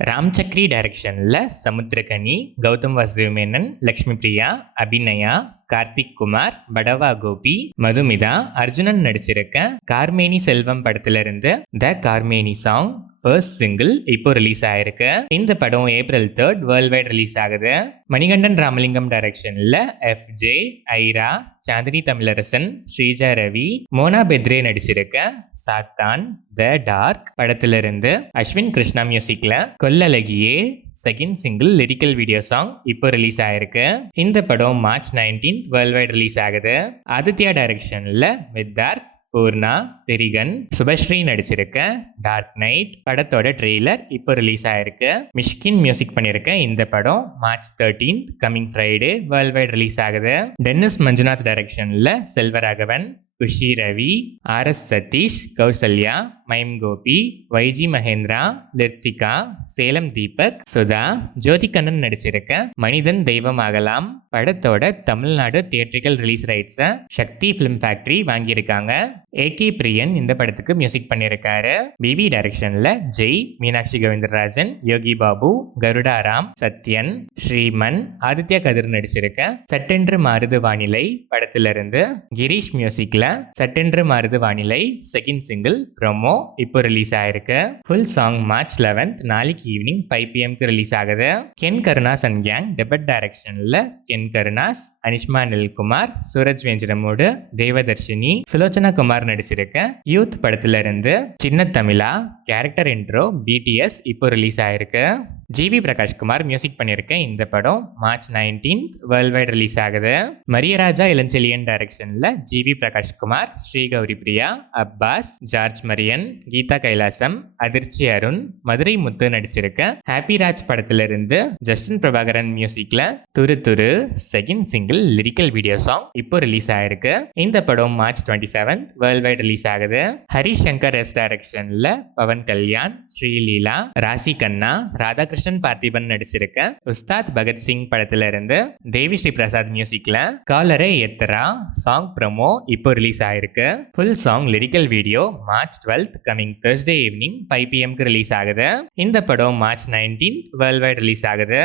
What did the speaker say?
ராம்சக்ரி டைரக்ஷன்ல சமுத்திரகனி, கௌதம் வாசுதேவ் மேனன், லக்ஷ்மி பிரியா, அபிநயா, கார்த்திக் குமார், படவா கோபி, மதுமிதா, அர்ஜுனன் நடிச்சிருக்க கார்மேனி செல்வம் படத்துல இருந்து த கார்மேனி சாங் ஃபர்ஸ்ட் சிங்கிள் இப்போ ரிலீஸ் ஆயிருக்கு. இந்த படம் April 3 வேர்ல்ட் வைட் ரிலீஸ் ஆகுது. மணிகண்டன் ராமலிங்கம் டைரக்ஷன்ல FJ, ஐரா, சாந்தினி தமிழரசன், ஸ்ரீஜா ரவி, மோனா பெத்ரே நடிச்சிருக்க சாத்தான் த டார்க் படத்துல இருந்து அஸ்வின் கிருஷ்ணா மியூசிக்ல கொல்லழகியே second single lyrical video song இப்போ ரிலீஸ் ஆயிருக்கு. இந்த படம் March 19 வேர்ல்ட் வைட் ரிலீஸ் ஆகுது. ஆதித்யா டைரக்ஷன்ல வித்தார்த், பூர்ணா, திரிகன், சுபஸ்ரீ நடிச்சிருக்க டார்க் நைட் படத்தோட ட்ரெய்லர் இப்போ ரிலீஸ் ஆயிருக்கு. மிஷ்கின் மியூசிக் பண்ணிருக்க இந்த படம் March 13 coming Friday world wide release ஆகுது. டென்னிஸ் மஞ்சுநாத் டைரக்ஷன்ல Selvaraghavan, Kushi Ravi, RS Sathish, Kausalya, mime Gopi, YG Mahendra, Lirthika, Salem Deepak, Sudha, Jothi Kannan நடிச்சிருக்க மனிதன் தெய்வம் ஆகலாம் படத்தோட தமிழ்நாடு தியேட்ரிக்கல் ரிலீஸ் ரைட்ஸை சக்தி ஃபிலிம் ஃபேக்டரி வாங்கியிருக்காங்க. AK பிரியன் இந்த படத்துக்கு மியூசிக் பண்ணியிருக்காரு. BV டைரக்ஷன்ல ஜெய், மீனாட்சி கோவிந்தராஜன், யோகி பாபு, கருடாராம், சத்யன், ஸ்ரீமன், ஆதித்யா கதிர் நடிச்சிருக்க சட்டென்று மாறுது வானிலை படத்துல இருந்து கிரீஷ் மியூசிக்ல சட்டென்று மாறுது வானிலை செகண்ட் சிங்கிள் ப்ரோமோ இப்போ ரிலீஸ் ஆயிருக்கு. ஃபுல் சாங் March 11 நாளைக்கு ஈவினிங் 5 PM ரிலீஸ் ஆகுது. கென் கருணாஸ் அண்ட் கேங் டெபட் டைரக்ஷன்ல கென் கருணாஸ், அனிஷ்மா நில்குமார், சூரஜ் வெஞ்சரமோடு, தேவதர்ஷினி, சுலோச்சனா குமார் நடிச்சிருக்க யூத் படத்துல இருந்து சின்ன தமிழா கேரக்டர் இன்ட்ரோ BTS இப்போ ரிலீஸ் ஆயிருக்கு. GV பிரகாஷ்குமார் மியூசிக் பண்ணியிருக்க இந்த படம் March 19 வேர்ல்ட் வைட் ரிலீஸ் ஆகுது. மரியராஜா இளஞ்செழியன் டைரக்ஷன்ல GV பிரகாஷ்குமார், ஸ்ரீகௌரி பிரியா, அப்பாஸ், ஜார்ஜ் மரியன், கீதா கைலாசம், அதிர்ச்சி அருண், மதுரை முத்து நடிச்சிருக்க ஹாப்பி ராஜ் படத்துல இருந்து ஜஸ்டின் பிரபாகரன் மியூசிக்ல துரு துரு second single lyrical video song இப்போ ரிலீஸ் ஆயிருக்கு. இந்த படம் March 27 வேர்ல்ட் வைட் ரிலீஸ் ஆகுது. ஹரிஷ் சங்கர் எஸ் டைரக்ஷன்ல பவன் கல்யாண், ஸ்ரீலீலா, ராசி கண்ணா, ராதாகிருஷ்ணன் பார்த்திபன் நடிச்சிருக்க உஸ்தாத் பகத்சிங் படத்துல இருந்து தேவி ஸ்ரீ பிரசாத் மியூசிக்ல காலரே எத்தரா சாங் ப்ரோமோ இப்போ ரிலீஸ் ஆயிருக்கு. Full song lyrical video March 12 coming Thursday evening 5 PM release ஆகுது. இந்த படம் March 19 வேர்ல்ட் வைட் ரிலீஸ் ஆகுது.